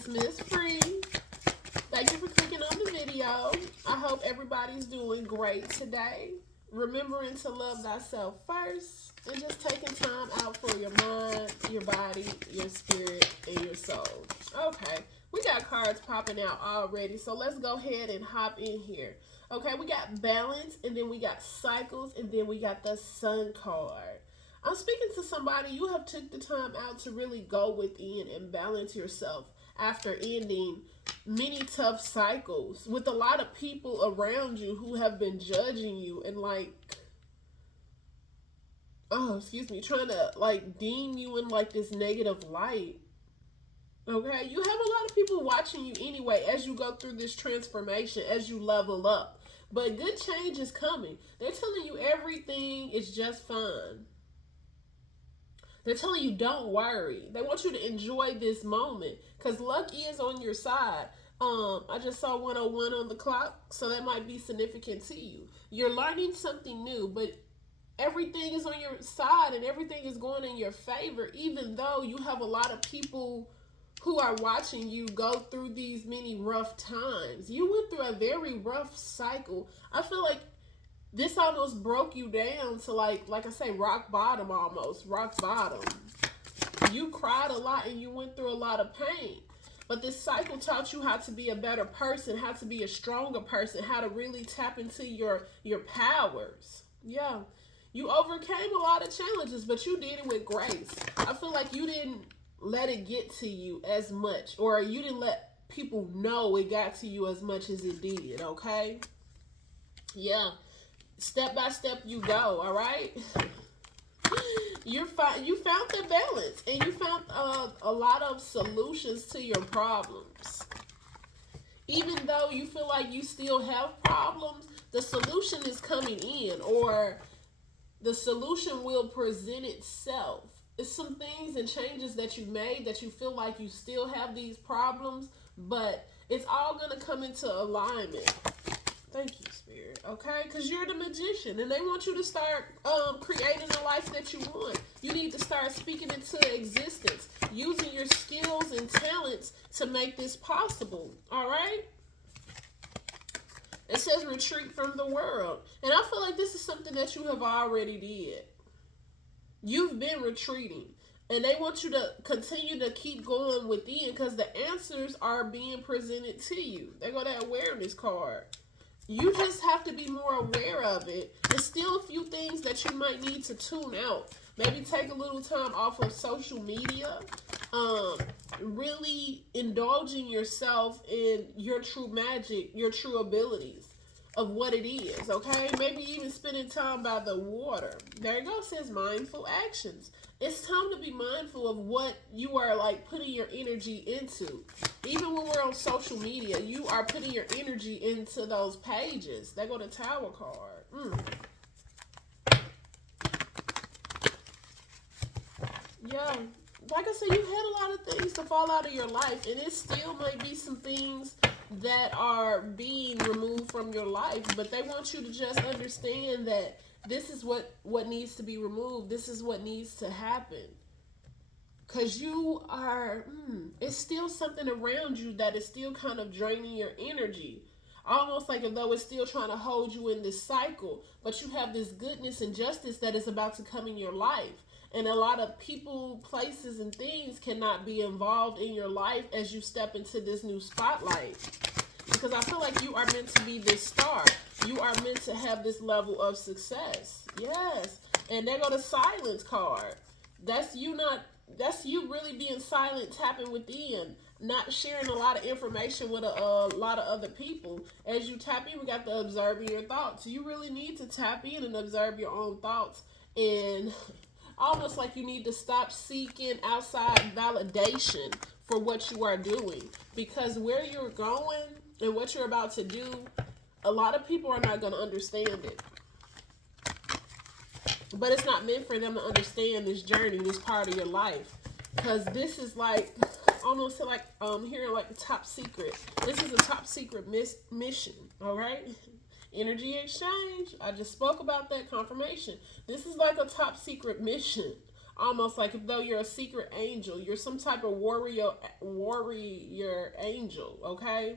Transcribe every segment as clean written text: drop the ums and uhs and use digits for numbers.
It's Miss Free. Thank you for clicking on the video. I hope everybody's doing great today. Remembering to love thyself first and just taking time out for your mind, your body, your spirit, and your soul. Okay, we got cards popping out already, so let's go ahead and hop in here. Okay, we got balance, and then we got cycles, and then we got the sun card. I'm speaking to somebody. You have took the time out to really go within and balance yourself after ending many tough cycles with a lot of people around you who have been judging you and trying to deem you in this negative light. Okay, you have a lot of people watching you anyway as you go through this transformation, as you level up. But good change is coming. They're telling you everything is just fine. They're telling you don't worry. They want you to enjoy this moment because luck is on your side. I just saw 101 on the clock, so that might be significant to you. You're learning something new, but everything is on your side and everything is going in your favor, even though you have a lot of people who are watching you go through these many rough times. You went through a very rough cycle. I feel like this almost broke you down to like I say, rock bottom almost. Rock bottom. You cried a lot and you went through a lot of pain. But this cycle taught you how to be a better person, how to be a stronger person, how to really tap into your powers. Yeah. You overcame a lot of challenges, but you did it with grace. I feel like you didn't let it get to you as much, or you didn't let people know it got to you as much as it did, okay? Yeah. Step by step you go, all right? You found the balance, and you found a lot of solutions to your problems. Even though you feel like you still have problems, the solution is coming in, or the solution will present itself. It's some things and changes that you made that you feel like you still have these problems, but it's all going to come into alignment. Thank you, Spirit. Okay? Because you're the magician, and they want you to start creating the life that you want. You need to start speaking into existence, using your skills and talents to make this possible. All right? It says retreat from the world. And I feel like this is something that you have already did. You've been retreating. And they want you to continue to keep going within because the answers are being presented to you. There go that awareness card. You just have to be more aware of it. There's still a few things that you might need to tune out. Maybe take a little time off of social media. Really indulging yourself in your true magic, your true abilities of what it is, okay? Maybe even spending time by the water. There you go, it says mindful actions. It's time to be mindful of what you are putting your energy into. Even when we're on social media, you are putting your energy into those pages. They go to Tower card. Yeah, like I said, you had a lot of things to fall out of your life, and it still might be some things that are being removed from your life, but they want you to just understand that this is what needs to be removed. This is what needs to happen. Because you are, it's still something around you that is still kind of draining your energy. Almost like as though it's still trying to hold you in this cycle. But you have this goodness and justice that is about to come in your life. And a lot of people, places, and things cannot be involved in your life as you step into this new spotlight. Because I feel like you are meant to be this star. You are meant to have this level of success. Yes. And there go the silence card. That's you really being silent, tapping within, not sharing a lot of information with a lot of other people. As you tap in, we got the observing your thoughts. You really need to tap in and observe your own thoughts, and almost like you need to stop seeking outside validation for what you are doing, because where you're going and what you're about to do, a lot of people are not going to understand it. But it's not meant for them to understand this journey, this part of your life. Because this is almost hearing top secret. This is a top secret mission, all right? Energy exchange. I just spoke about that confirmation. This is like a top secret mission. almost like if though you're a secret angel, you're some type of warrior angel, okay?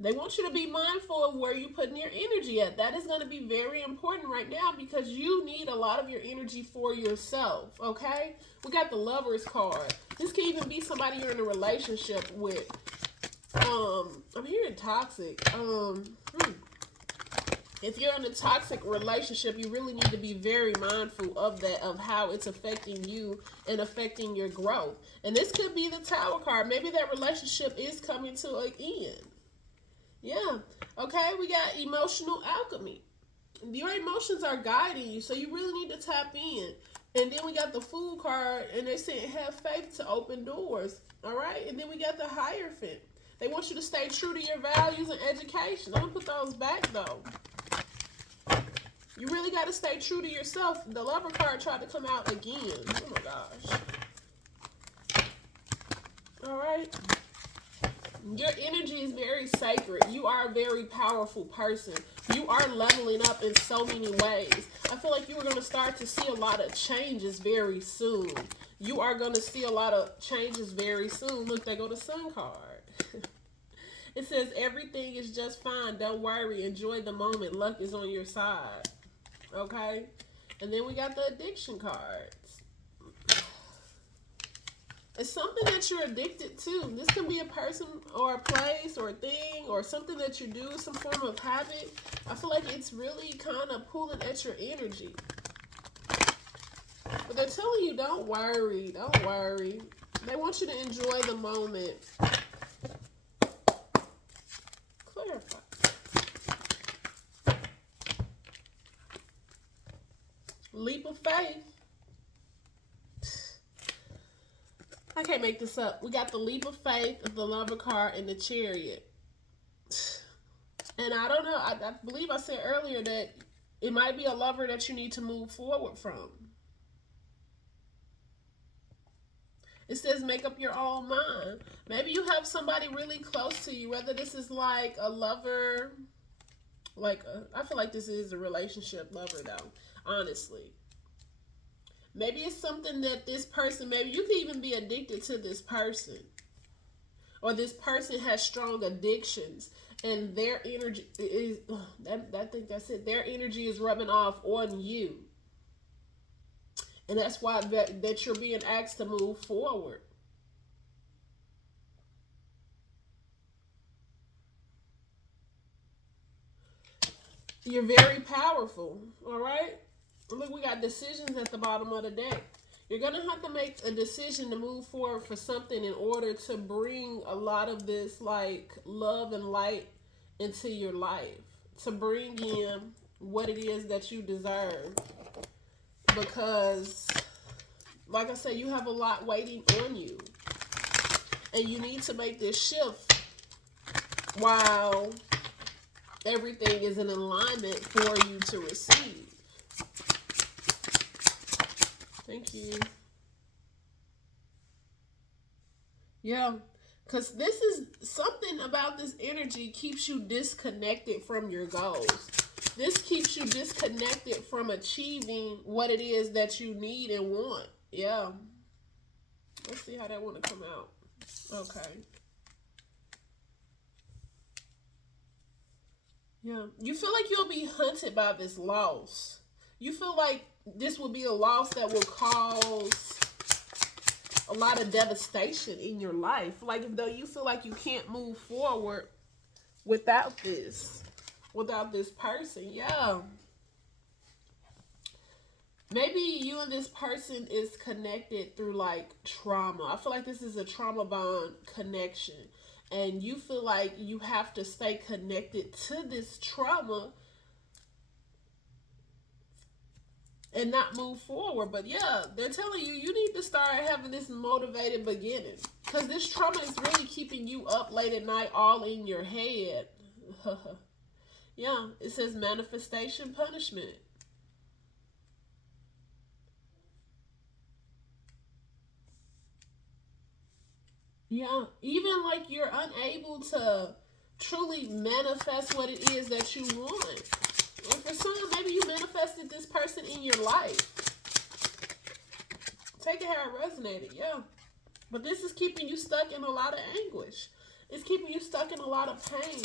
They want you to be mindful of where you're putting your energy at. That is going to be very important right now because you need a lot of your energy for yourself, okay? We got the Lovers card. This can even be somebody you're in a relationship with. I'm hearing toxic. If you're in a toxic relationship, you really need to be very mindful of that, of how it's affecting you and affecting your growth. And this could be the Tower card. Maybe that relationship is coming to an end. Yeah. Okay, we got emotional alchemy. Your emotions are guiding you, so you really need to tap in. And then we got the Fool card, and they say have faith to open doors. All right? And then we got the Hierophant. They want you to stay true to your values and education. I'm going to put those back, though. You really got to stay true to yourself. The Lover card tried to come out again. Oh, my gosh. All right? Your energy is very sacred. You are a very powerful person. You are leveling up in so many ways. I feel like you are going to start to see a lot of changes very soon. You are going to see a lot of changes very soon. Look, they go to Sun card. It says everything is just fine. Don't worry. Enjoy the moment. Luck is on your side. Okay? And then we got the addiction cards. It's something that you're addicted to. This can be a person or a place or a thing or something that you do, some form of habit. I feel like it's really kind of pulling at your energy. But they're telling you, don't worry. Don't worry. They want you to enjoy the moment. Clarify. Leap of faith. I can't make this up. We got the Leap of Faith, the Lover card, and the Chariot. And I don't know. I believe I said earlier that it might be a lover that you need to move forward from. It says make up your own mind. Maybe you have somebody really close to you, whether this is like a lover, I feel like this is a relationship lover though, honestly. Maybe it's something that this person, maybe you could even be addicted to this person. Or this person has strong addictions and their energy is, I think that's it. Their energy is rubbing off on you. And that's why that you're being asked to move forward. You're very powerful, all right? Look, we got decisions at the bottom of the deck. You're going to have to make a decision to move forward for something in order to bring a lot of this, like, love and light into your life. To bring in what it is that you deserve. Because, like I said, you have a lot waiting on you. And you need to make this shift while everything is in alignment for you to receive. Thank you. Yeah, because this is something about this energy keeps you disconnected from your goals. This keeps you disconnected from achieving what it is that you need and want. Yeah. Let's see how that want to come out. Okay. Yeah. You feel like you'll be hunted by this loss. You feel like this will be a loss that will cause a lot of devastation in your life. Like if though you feel like you can't move forward without this person. Yeah. Maybe you and this person is connected through like trauma. I feel like this is a trauma bond connection. And you feel like you have to stay connected to this trauma and not move forward. But yeah, they're telling you, you need to start having this motivated beginning. Because this trauma is really keeping you up late at night, all in your head. Yeah, it says manifestation punishment. Yeah, even like you're unable to truly manifest what it is that you want. And for some, maybe you manifested this person in your life. Take it how it resonated, yeah. But this is keeping you stuck in a lot of anguish. It's keeping you stuck in a lot of pain.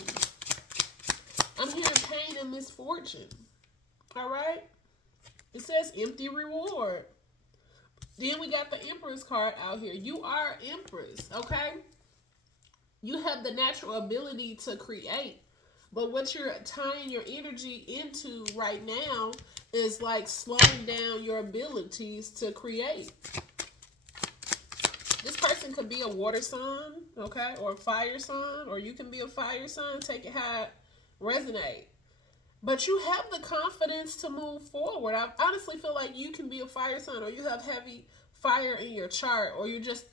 I'm hearing pain and misfortune. All right? It says empty reward. Then we got the Empress card out here. You are Empress, okay? You have the natural ability to create. But what you're tying your energy into right now is like slowing down your abilities to create. This person could be a water sign, okay? Or a fire sign. Or you can be a fire sign. Take it how it resonates. But you have the confidence to move forward. I honestly feel like you can be a fire sign, or you have heavy fire in your chart, or you just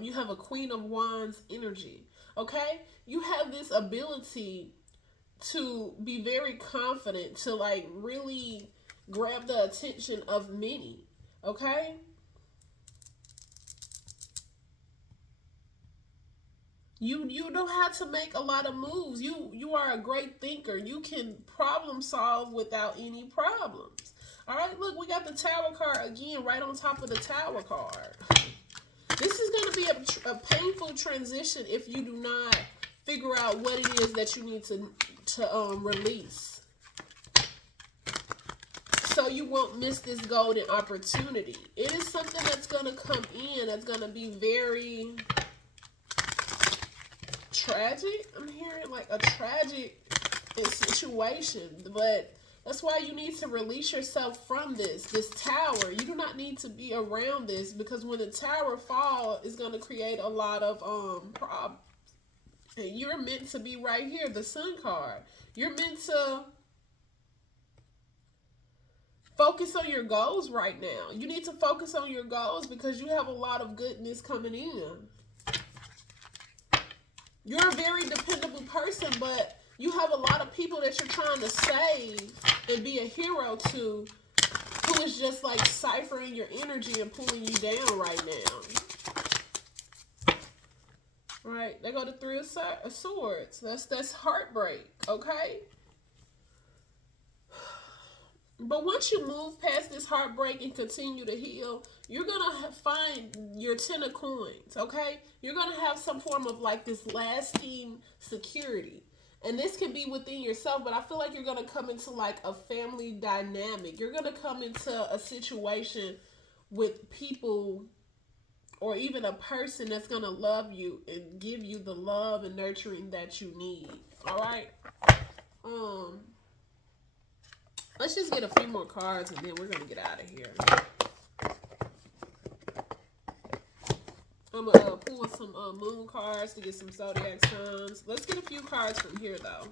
you have a Queen of Wands energy. Okay? You have this ability to be very confident, to like really grab the attention of many. Okay? You know how to make a lot of moves. You are a great thinker. You can problem solve without any problems. All right, look, we got the Tower card again right on top of the Tower card. This is going to be a painful transition if you do not figure out what it is that you need to release. So you won't miss this golden opportunity. It is something that's going to come in that's going to be very tragic. I'm hearing like a tragic situation, but that's why you need to release yourself from this tower. You do not need to be around this, because when the tower falls, it's going to create a lot of problems. And you're meant to be right here, the Sun card. You're meant to focus on your goals right now. You need to focus on your goals because you have a lot of goodness coming in. You're a very dependable person, but you have a lot of people that you're trying to save and be a hero to, who is just like ciphering your energy and pulling you down right now. Right? They go to Three of Swords. That's heartbreak, okay? But once you move past this heartbreak and continue to heal, you're going to find your 10 of coins, okay? You're going to have some form of like this lasting security. And this can be within yourself, but I feel like you're going to come into like a family dynamic. You're going to come into a situation with people or even a person that's going to love you and give you the love and nurturing that you need, all right? Let's just get a few more cards and then we're going to get out of here. I'm going to pull some moon cards to get some zodiac signs. Let's get a few cards from here, though,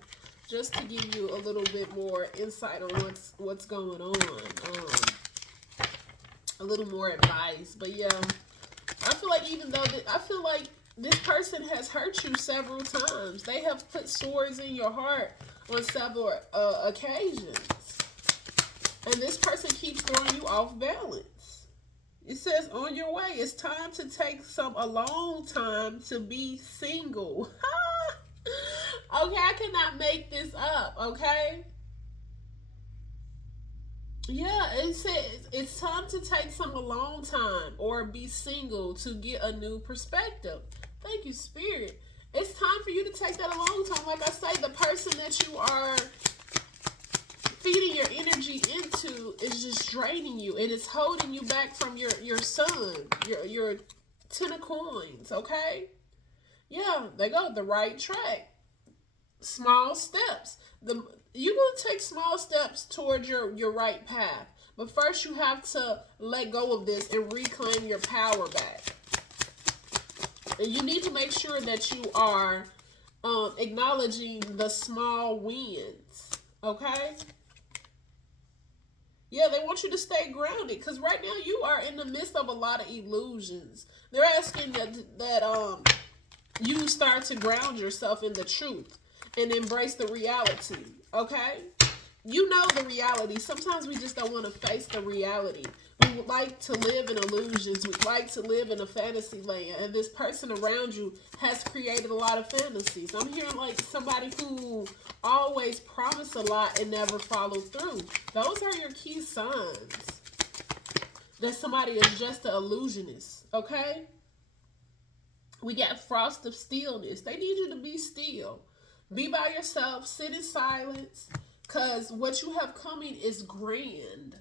just to give you a little bit more insight on what's going on. A little more advice. But, yeah, I feel like even though I feel like this person has hurt you several times. They have put swords in your heart on several occasions. And this person keeps throwing you off balance. It says, on your way, it's time to take a long time to be single. Okay, I cannot make this up, okay? Yeah, it says it's time to take a long time or be single to get a new perspective. Thank you, Spirit. It's time for you to take that a long time. Like I say, the person that you are feeding your energy into is just draining you, and it's holding you back from your sun, your 10 of coins, okay? Yeah, they go the right track. Small steps. You're going to take small steps towards your right path, but first you have to let go of this and reclaim your power back. And you need to make sure that you are acknowledging the small wins, okay? Yeah, they want you to stay grounded because right now you are in the midst of a lot of illusions. They're asking that you start to ground yourself in the truth and embrace the reality, okay? You know the reality. Sometimes we just don't want to face the reality. We like to live in illusions. We like to live in a fantasy land. And this person around you has created a lot of fantasies. I'm hearing like somebody who always promised a lot and never followed through. Those are your key signs that somebody is just an illusionist, okay? We got frost of stillness. They need you to be still. Be by yourself. Sit in silence. Because what you have coming is grand.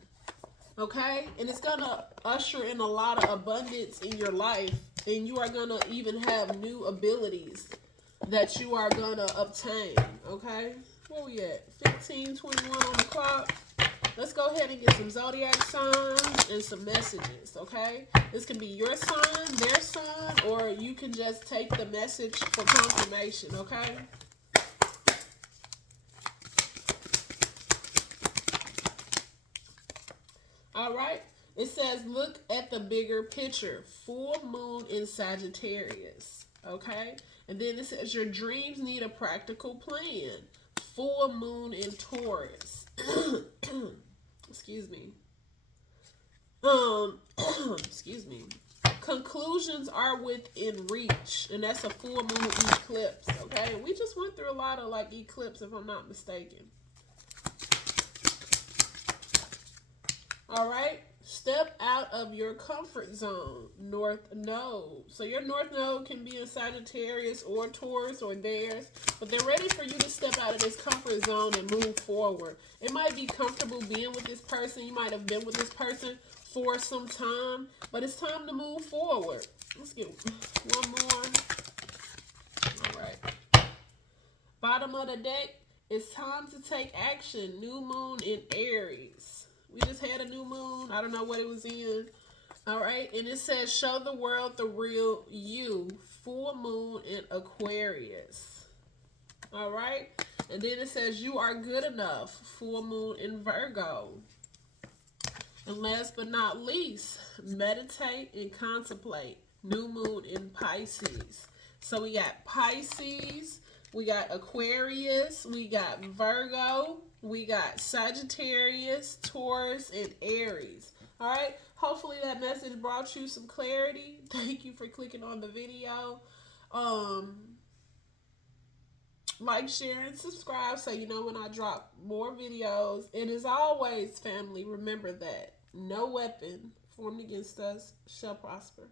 Okay? And it's going to usher in a lot of abundance in your life. And you are going to even have new abilities that you are going to obtain. Okay? Where we at? 15:21 on the clock. Let's go ahead and get some zodiac signs and some messages, okay? This can be your sign, their sign, or you can just take the message for confirmation, okay? All right. It says, look at the bigger picture. Full moon in Sagittarius, okay? And then it says, your dreams need a practical plan. Full moon in Taurus. Excuse me. Excuse me. Conclusions are within reach, and that's a full moon eclipse. Okay, we just went through a lot of like eclipse, if I'm not mistaken. All right, step out of your comfort zone. North Node. So your North Node can be in Sagittarius or Taurus or theirs, but they're ready for you to step out of this comfort zone and move forward. It might be comfortable being with this person. You might have been with this person for some time, but it's time to move forward. Let's get one more. All right. Bottom of the deck, it's time to take action. New moon in Aries. We just had a new moon. I don't know what it was in. All right. And it says, show the world the real you. Full moon in Aquarius. All right. And then it says, you are good enough. Full moon in Virgo. And last but not least, meditate and contemplate. New moon in Pisces. So we got Pisces. We got Aquarius. We got Virgo. We got Sagittarius, Taurus, and Aries. All right. Hopefully that message brought you some clarity. Thank you for clicking on the video. Like, share, and subscribe so you know when I drop more videos. And as always, family, remember that no weapon formed against us shall prosper.